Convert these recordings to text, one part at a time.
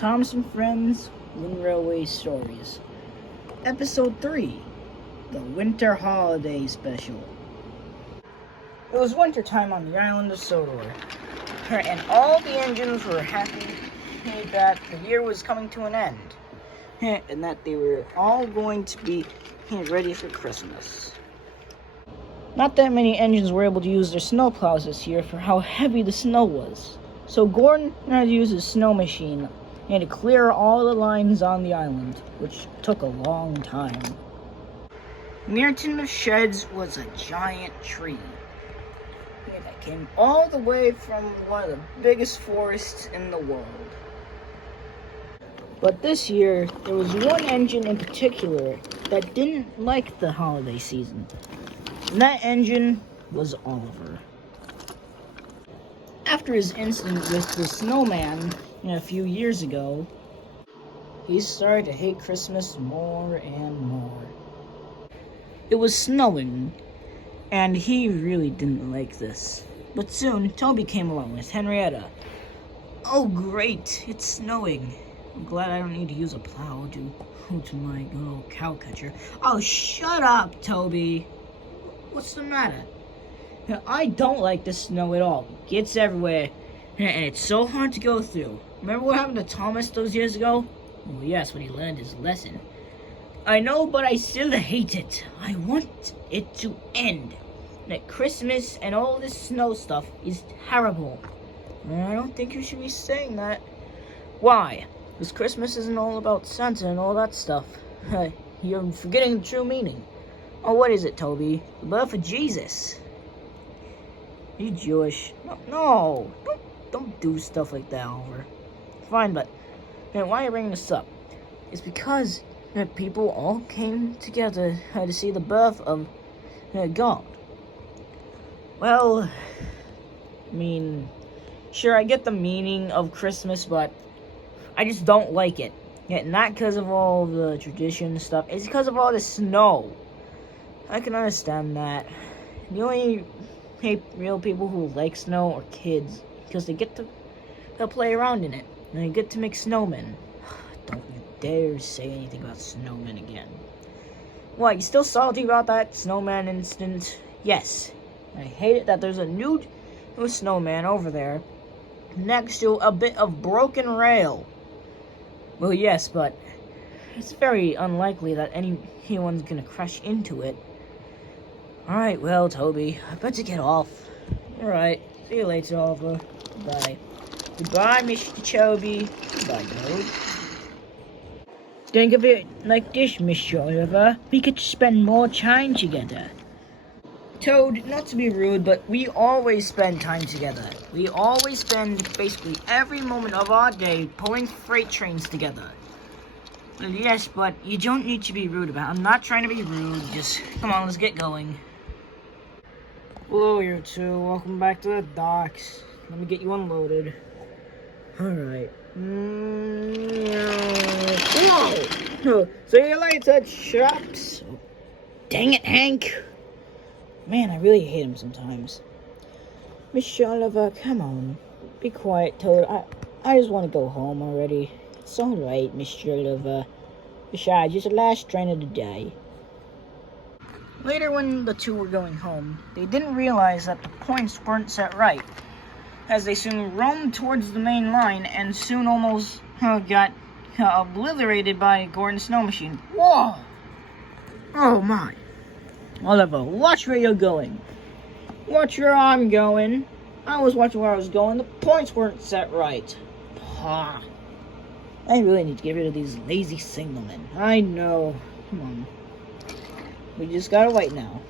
Thomas and Friends Wind Railway Stories. Episode 3, the Winter Holiday Special. It was winter time on the island of Sodor, and all the engines were happy that the year was coming to an end, and that they were all going to be ready for Christmas. Not that many engines were able to use their snowplows this year for how heavy the snow was, so Gordon had to use his snow machine and to clear all the lines on the island, which took a long time. Near Tin of Sheds was a giant tree that came all the way from one of the biggest forests in the world. But this year, there was one engine in particular that didn't like the holiday season, and that engine was Oliver. After his incident with the snowman a few years ago, he started to hate Christmas more and more. It was snowing, and he really didn't like this. But soon, Toby came along with Henrietta. "Oh great, it's snowing. I'm glad I don't need to use a plow to my little cow catcher." "Oh, shut up, Toby. What's the matter?" "I don't like the snow at all. It gets everywhere, and it's so hard to go through. Remember what happened to Thomas those years ago?" "Well, yes, when he learned his lesson." "I know, but I still hate it. I want it to end. That Christmas and all this snow stuff is terrible." "I don't think you should be saying that." "Why? Because Christmas isn't all about Santa and all that stuff. You're forgetting the true meaning." "Oh, what is it, Toby?" "The birth of Jesus." "You Jewish?" No, don't do stuff like that, Oliver." "Fine, but why are you bringing this up?" "It's because people all came together to see the birth of God." "Well, I mean, sure, I get the meaning of Christmas, but I just don't like it. Not because of all the tradition stuff. It's because of all the snow. I can understand that. The only real people who like snow are kids, because they get to play around in it, and they get to make snowmen." "Don't you dare say anything about snowmen again." "What, you still salty about that snowman incident?" "Yes. I hate it that there's a new snowman over there next to a bit of broken rail." "Well, yes, but it's very unlikely that anyone's gonna crash into it." "Alright, well, Toby, I better get off." "Alright, see you later, Oliver. Bye." "Goodbye, Mr. Toby." "Bye, Toad." "Think of it like this, Mr. Oliver. We could spend more time together." "Toad, not to be rude, but we always spend time together. We always spend basically every moment of our day pulling freight trains together." "Yes, but you don't need to be rude about it. I'm not trying to be rude. Just, come on, let's get going." "Hello, you two. Welcome back to the docks. Let me get you unloaded." "Alright." Whoa! "See you later, chaps." Dang it, Hank. Man, I really hate him sometimes. "Mr. Oliver, come on. Be quiet, Toad. I just want to go home already." "It's alright, Mr. Oliver. Besides, it's the last train of the day." Later, when the two were going home, they didn't realize that the points weren't set right, as they soon roamed towards the main line and soon almost got obliterated by Gordon's snow machine. Whoa! Oh my! "Oliver, watch where you're going." "Watch where I'm going. I was watching where I was going. The points weren't set right." "Ah, I really need to get rid of these lazy signalmen." "I know. Come on. We just gotta wait now."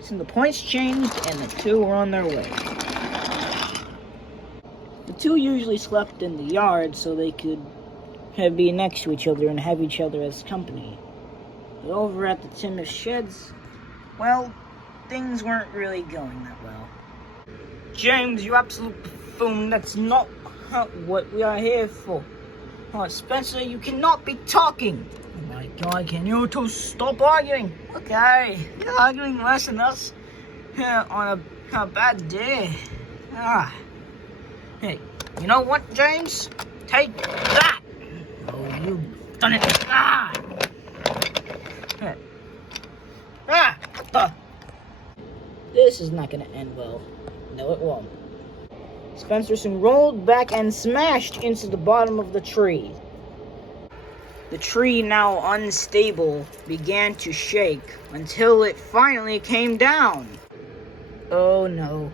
So the points changed, and the two were on their way. The two usually slept in the yard so they could be next to each other and have each other as company. But over at the Tin of Sheds, well, things weren't really going that well. "James, you absolute buffoon. That's not what we are here for." "Oh, Spencer, you cannot be talking." "Oh my God, can you two stop arguing?" "Okay, you're arguing less than us on a bad day." Hey, you know what, James? Take that! you've done it. Ah! This is not gonna end well. No, it won't. Spencer soon rolled back and smashed into the bottom of the tree. The tree, now unstable, began to shake until it finally came down. Oh no.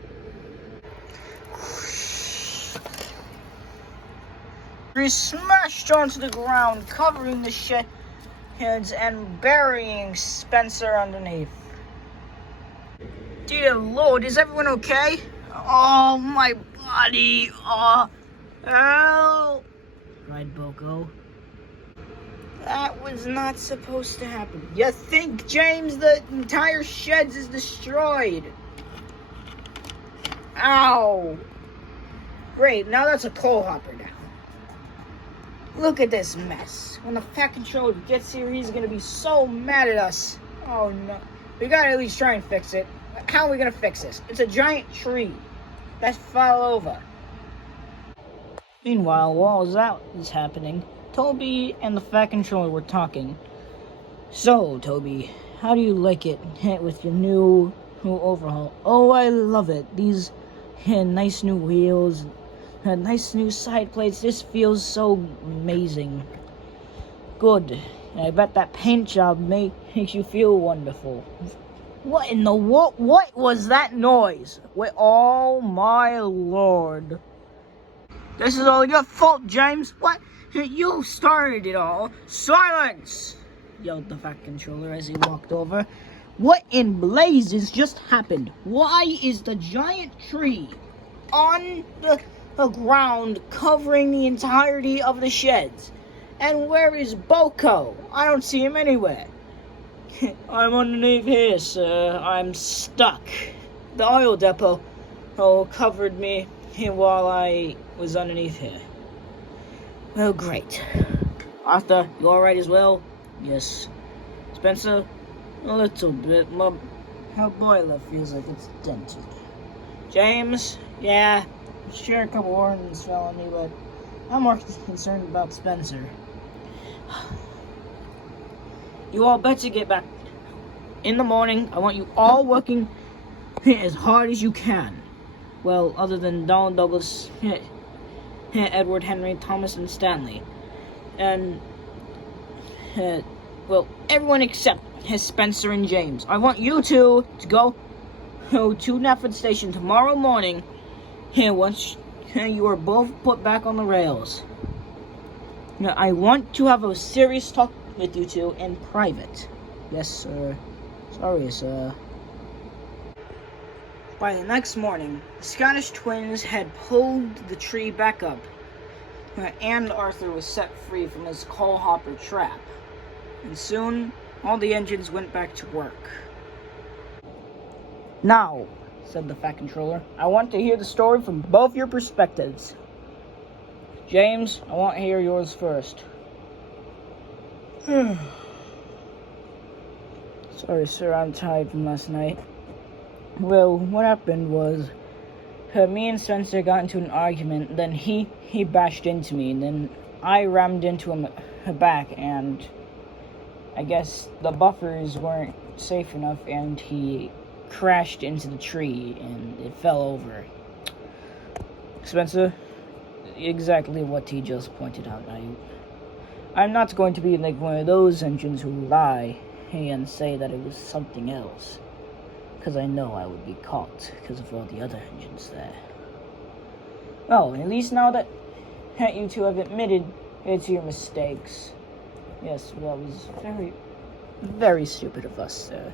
He smashed onto the ground, covering the sheds and burying Spencer underneath. Dear Lord, is everyone okay? Oh, my body. Oh, help! Cried Boko. That was not supposed to happen. You think, James, the entire sheds is destroyed? Ow! Great, now that's a coal hopper down. Look at this mess. When the Fat Controller gets here, he's gonna be so mad at us. Oh no. We gotta at least try and fix it. How are we gonna fix this? It's a giant tree that fell over. Meanwhile, while that was happening, Toby and the Fat Controller were talking. So, Toby, how do you like it with your new overhaul? Oh, I love it. These nice new wheels, nice new side plates. This feels so amazing. Good. I bet that paint job makes you feel wonderful. What in the what was that noise? Wait, oh my Lord. This is all your fault, James. What? You started it all. Silence! Yelled the Fat Controller as he walked over. What in blazes just happened? Why is the giant tree on the ground covering the entirety of the sheds? And where is Boko? I don't see him anywhere. I'm underneath here, sir. I'm stuck. The oil depot covered me while I was underneath here. Oh, great. Arthur, you alright as well? Yes. Spencer? A little bit. My boiler feels like it's dented. James? Yeah. Sure, a couple organs fell on me, but I'm more concerned about Spencer. You all better get back. In the morning, I want you all working as hard as you can. Well, other than Donald Douglas, Edward Henry, Thomas, and Stanley. And, well, everyone except Spencer and James. I want you two to go to Netford Station tomorrow morning once you are both put back on the rails. Now, I want to have a serious talk with you two in private. Yes, sir. Sorry, sir. By the next morning, the Scottish twins had pulled the tree back up, and Arthur was set free from his coal hopper trap. And soon, all the engines went back to work. Now, said the Fat Controller, I want to hear the story from both your perspectives. James, I want to hear yours first. Sorry, sir, I'm tired from last night. Well, what happened was, me and Spencer got into an argument, then he bashed into me, and then I rammed into him back, and I guess the buffers weren't safe enough, and he crashed into the tree, and it fell over. Spencer, exactly what he just pointed out. I'm not going to be like one of those engines who lie and say that it was something else, because I know I would be caught because of all the other engines there. Oh, at least now that you two have admitted to your mistakes. Yes, well, that was very, very stupid of us, sir.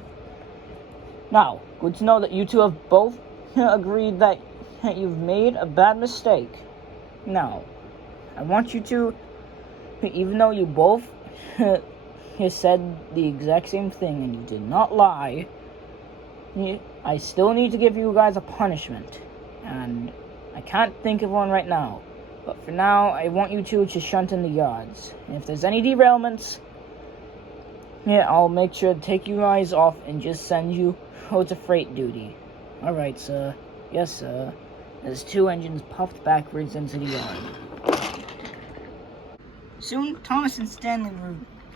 Now, good to know that you two have both agreed that you've made a bad mistake. Now, I want you to, even though you both said the exact same thing and you did not lie, I still need to give you guys a punishment. And I can't think of one right now. But for now, I want you two to shunt in the yards. And if there's any derailments, I'll make sure to take you guys off and just send you to freight duty. Alright, sir. Yes, sir. As two engines puffed backwards into the yard. Soon, Thomas and Stanley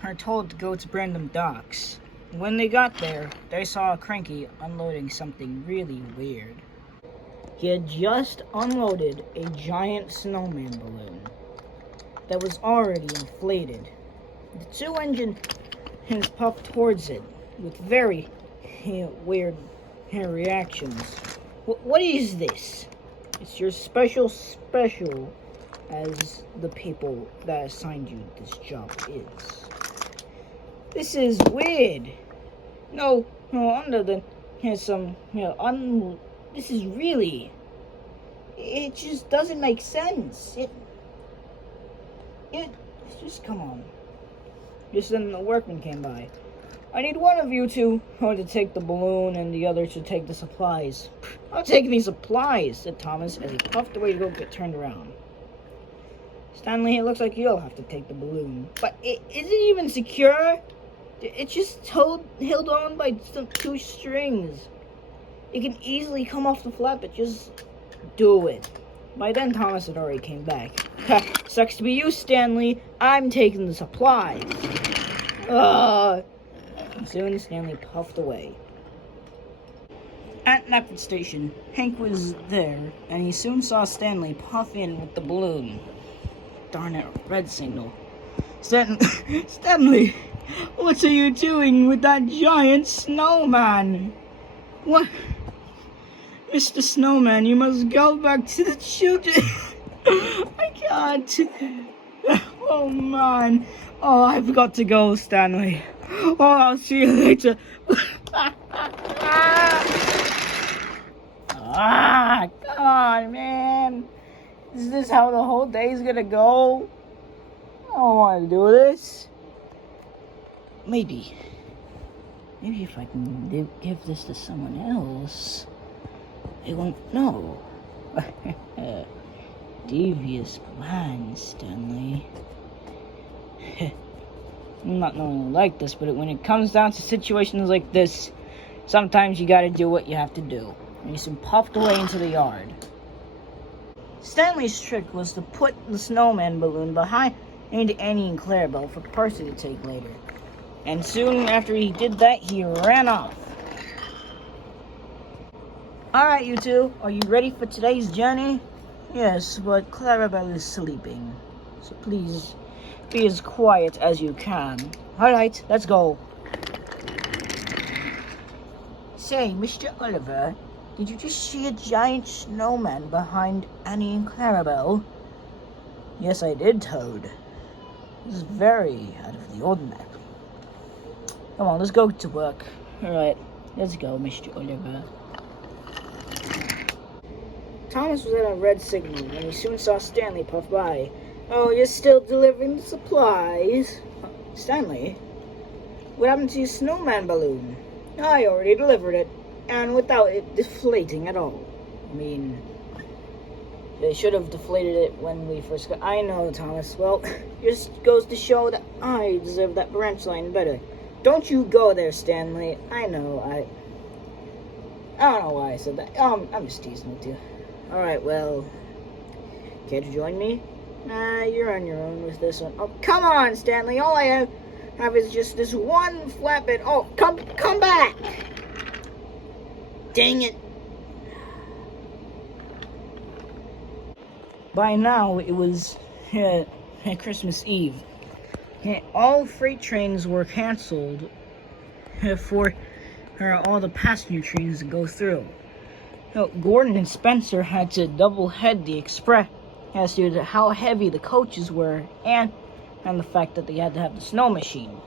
were told to go to Brandon Docks. When they got there, they saw a cranky unloading something really weird. He had just unloaded a giant snowman balloon that was already inflated. The two engines puffed towards it with very weird reactions. What is this? It's your special as the people that assigned you this job is. This is weird. No, other than this is really. It just doesn't make sense. It just come on. Just then the workman came by. I need one of you two to take the balloon and the other to take the supplies. I'll take these supplies, said Thomas as he puffed away to go get turned around. Stanley, it looks like you'll have to take the balloon. But it isn't even secure. It's just held on by some two strings. It can easily come off the flap, but just do it. By then, Thomas had already came back. Sucks to be you, Stanley. I'm taking the supplies. Soon, Stanley puffed away. At Napford Station, Hank was there, and he soon saw Stanley puff in with the balloon. Darn it, red signal. Stanley, what are you doing with that giant snowman? What? Mr. Snowman, you must go back to the children. I can't. Oh, man. Oh, I've got to go, Stanley. Oh, I'll see you later. Come on, man. Is this how the whole day's gonna go? I don't want to do this. Maybe if I can give this to someone else, they won't know. Devious plan, Stanley. I'm not normally like this, but when it comes down to situations like this, sometimes you gotta do what you have to do. And he soon puffed away into the yard. Stanley's trick was to put the snowman balloon behind Annie and Clarabelle for Percy to take later. And soon after he did that, he ran off. Alright, you two, are you ready for today's journey? Yes, but Clarabelle is sleeping. So please, be as quiet as you can. Alright, let's go. Say, Mr. Oliver, did you just see a giant snowman behind Annie and Clarabelle? Yes, I did, Toad. This is very out of the ordinary. Come on, let's go to work. Alright, let's go, Mr. Oliver. Thomas was at a red signal when he soon saw Stanley puff by. Oh, you're still delivering the supplies? Stanley, what happened to your snowman balloon? I already delivered it, and without it deflating at all. I mean, they should have deflated it when we first got... I know, Thomas. Well, just goes to show that I deserve that branch line better. Don't you go there, Stanley. I know, I don't know why I said that. I'm just teasing with you. Alright, well, care to join me? Nah, you're on your own with this one. Oh, come on, Stanley. All I have is just this one flatbed. Oh, come back! Dang it. By now, it was Christmas Eve. All freight trains were canceled for all the passenger trains to go through. Gordon and Spencer had to double head the express as to how heavy the coaches were and the fact that they had to have the snow machine.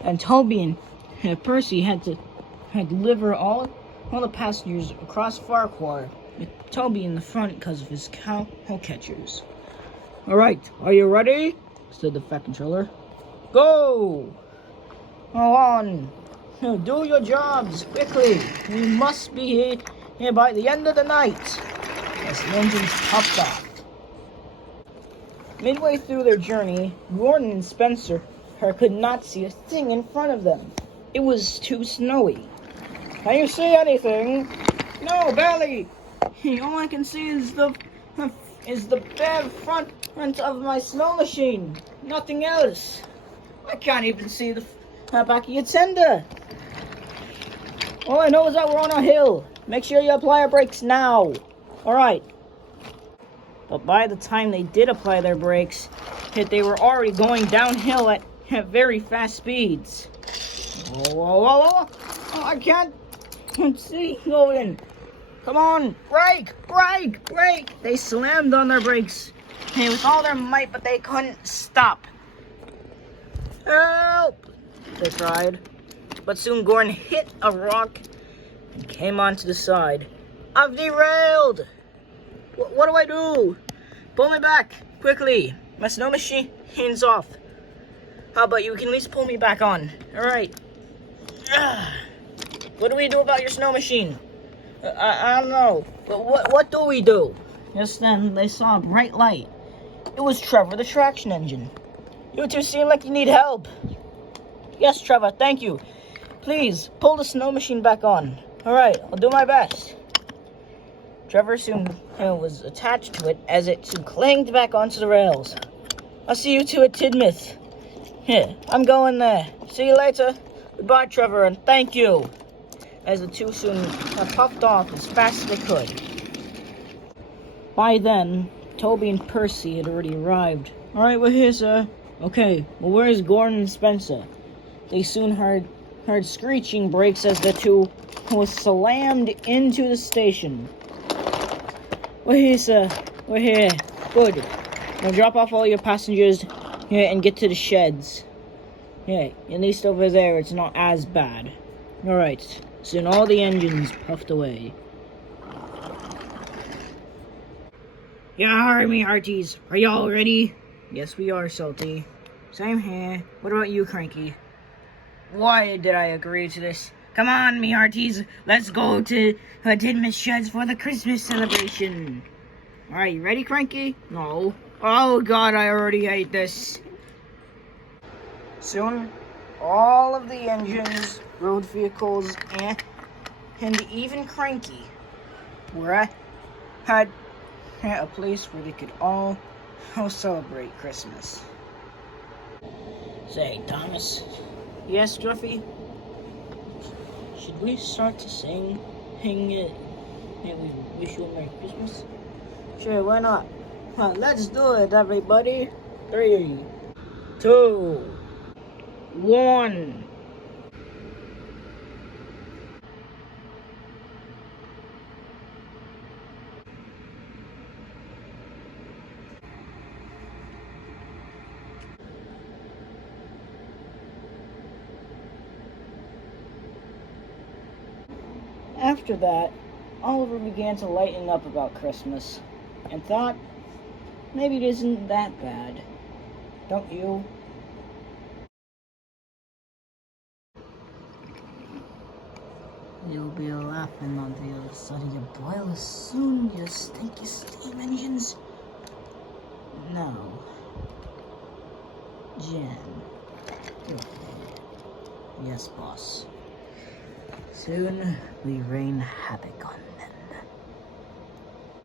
And Toby and Percy had to deliver all the passengers across Farquhar, with Toby in the front because of his cow catchers. Alright, are you ready? Said the Fat Controller. Go! Go on. Do your jobs quickly. We must be here by the end of the night. As the engines popped off. Midway through their journey, Gordon and Spencer could not see a thing in front of them. It was too snowy. Can you see anything? No, barely. All I can see is the is the bare front of my snow machine. Nothing else. I can't even see the back of your tender. All I know is that we're on a hill. Make sure you apply your brakes now. All right. But by the time they did apply their brakes, they were already going downhill at very fast speeds. Whoa, whoa, whoa, whoa. Oh, I can't see going. Come on, brake, brake, brake. They slammed on their brakes with all their might, but they couldn't stop. Help, they cried. But soon Gordon hit a rock and came onto the side. I've derailed. What do I do? Pull me back, quickly. My snow machine's off. How about you can at least pull me back on? All right. What do we do about your snow machine? I don't know. But what do we do? Just then, they saw a bright light. It was Trevor, the traction engine. You two seem like you need help. Yes, Trevor, thank you. Please, pull the snow machine back on. All right, I'll do my best. Trevor soon was attached to it as it soon clanged back onto the rails. I'll see you two at Tidmouth. Here, I'm going there. See you later. Goodbye, Trevor, and thank you. As the two soon puffed off as fast as they could. By then, Toby and Percy had already arrived. All right, we're here, sir. Okay, well, where's Gordon and Spencer? They soon heard screeching brakes as the two was slammed into the station. We're here, sir. We're here. Good. Now drop off all your passengers here and get to the sheds. Yeah, at least over there it's not as bad. All right. Soon all the engines puffed away. Yeah, me hearties. Are y'all ready? Yes, we are, Salty. Same here. What about you, Cranky? Why did I agree to this? Come on, me hearties. Let's go to Tidmouth Sheds for the Christmas celebration. Alright, you ready, Cranky? No. Oh, God, I already hate this. Soon, all of the engines, road vehicles, and even Cranky had a place where they could all celebrate Christmas. Say, Thomas. Yes, Druffy? Should we start to sing it? Hey, we wish you a Merry Christmas? Sure, why not? Let's do it, everybody. 3, 2, 1. After that, Oliver began to lighten up about Christmas and thought, maybe it isn't that bad. Don't you? You'll be laughing on the other side of your boiler soon, you stinky steam engines. No. Jen. Yes, boss. Soon we rain havoc on them.